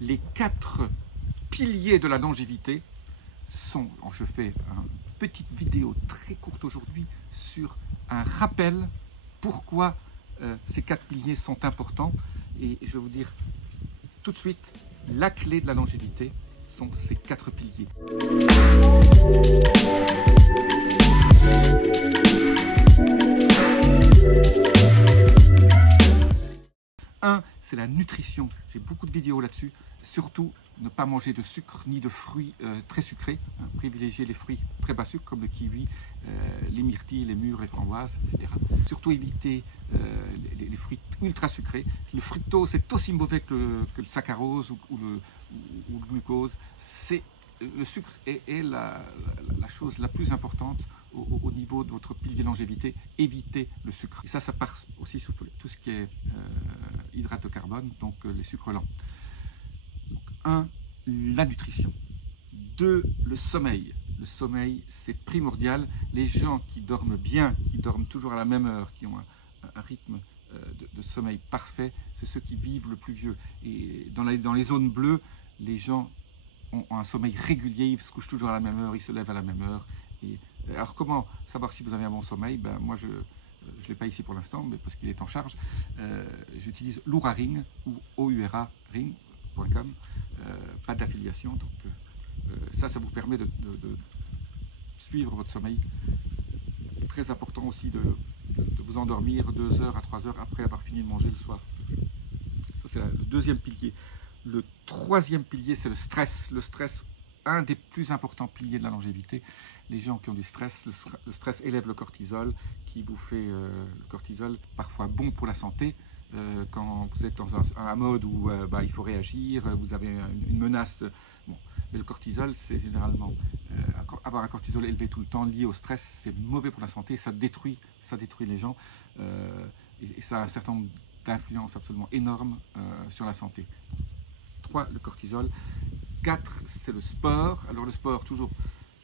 les 4 piliers de la longévité sont, je fais une petite vidéo très courte aujourd'hui sur un rappel pourquoi ces 4 piliers sont importants, et je vais vous dire tout de suite, la clé de la longévité sont ces 4 piliers. Un, c'est la nutrition. J'ai beaucoup de vidéos là-dessus. Surtout, ne pas manger de sucre ni de fruits très sucrés. Privilégier les fruits très bas sucre comme le kiwi, les myrtilles, les mûres, les framboises, etc. Surtout éviter les fruits ultra sucrés. Le fructose est aussi mauvais que le saccharose ou le glucose. Le sucre est la chose la plus importante au niveau de votre pilier longévité. Évitez le sucre. Et ça passe aussi sur tout ce qui est hydrates de carbone, donc les sucres lents. Donc, 1, la nutrition. 2, le sommeil. Le sommeil, c'est primordial. Les gens qui dorment bien, qui dorment toujours à la même heure, qui ont un rythme de sommeil parfait, c'est ceux qui vivent le plus vieux. Et dans les zones bleues, les gens ont un sommeil régulier, ils se couchent toujours à la même heure, ils se lèvent à la même heure. Et alors comment savoir si vous avez un bon sommeil? Ben, moi, je ne l'ai pas ici pour l'instant, mais parce qu'il est en charge. J'utilise l'Oura Ring ou ouraring.com, pas d'affiliation. Donc ça vous permet de suivre votre sommeil. Très important aussi de vous endormir 2 heures à 3 heures après avoir fini de manger le soir. Ça, c'est le 2e pilier. Le 3e pilier, c'est le stress. Le stress, un des plus importants piliers de la longévité. Les gens qui ont du stress, le stress élève le cortisol, qui vous fait le cortisol parfois bon pour la santé. Quand vous êtes dans un mode où il faut réagir, vous avez une menace. Bon. Mais le cortisol, c'est généralement avoir un cortisol élevé tout le temps lié au stress, c'est mauvais pour la santé, ça détruit les gens et ça a un certain nombre d'influences absolument énormes sur la santé. 3, le cortisol. 4, c'est le sport. Alors le sport, toujours,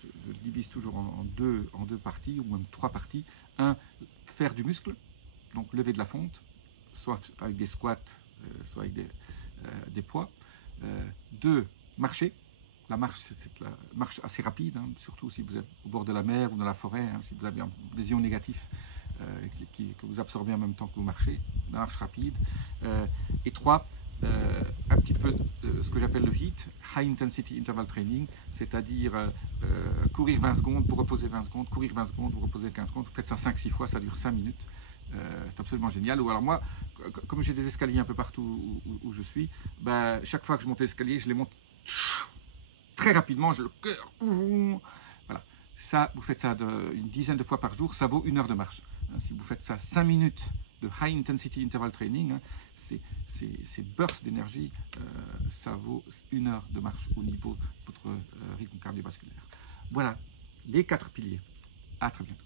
je le divise toujours en deux parties, ou même 3 parties. 1, faire du muscle, donc lever de la fonte, soit avec des squats, soit avec des poids. 2, marcher. La marche, c'est la marche assez rapide, hein, surtout si vous êtes au bord de la mer ou dans la forêt, hein, si vous avez des ions négatifs que vous absorbez en même temps que vous marchez. La marche rapide. Et 3, un petit peu ce que j'appelle le HIIT, High Intensity Interval Training, c'est-à-dire courir 20 secondes, vous reposez 20 secondes, courir 20 secondes, vous reposez 15 secondes, vous faites ça 5-6 fois, ça dure 5 minutes. C'est absolument génial. Ou alors moi, comme j'ai des escaliers un peu partout où je suis, chaque fois que je monte l'escalier, je les monte très rapidement, j'ai le cœur. Voilà. Ça, vous faites ça une dizaine de fois par jour, ça vaut 1 heure de marche. Si vous faites ça 5 minutes de High Intensity Interval Training, ces bursts d'énergie, ça vaut 1 heure de marche au niveau de votre rythme cardiovasculaire. Voilà les 4 piliers. À très bientôt.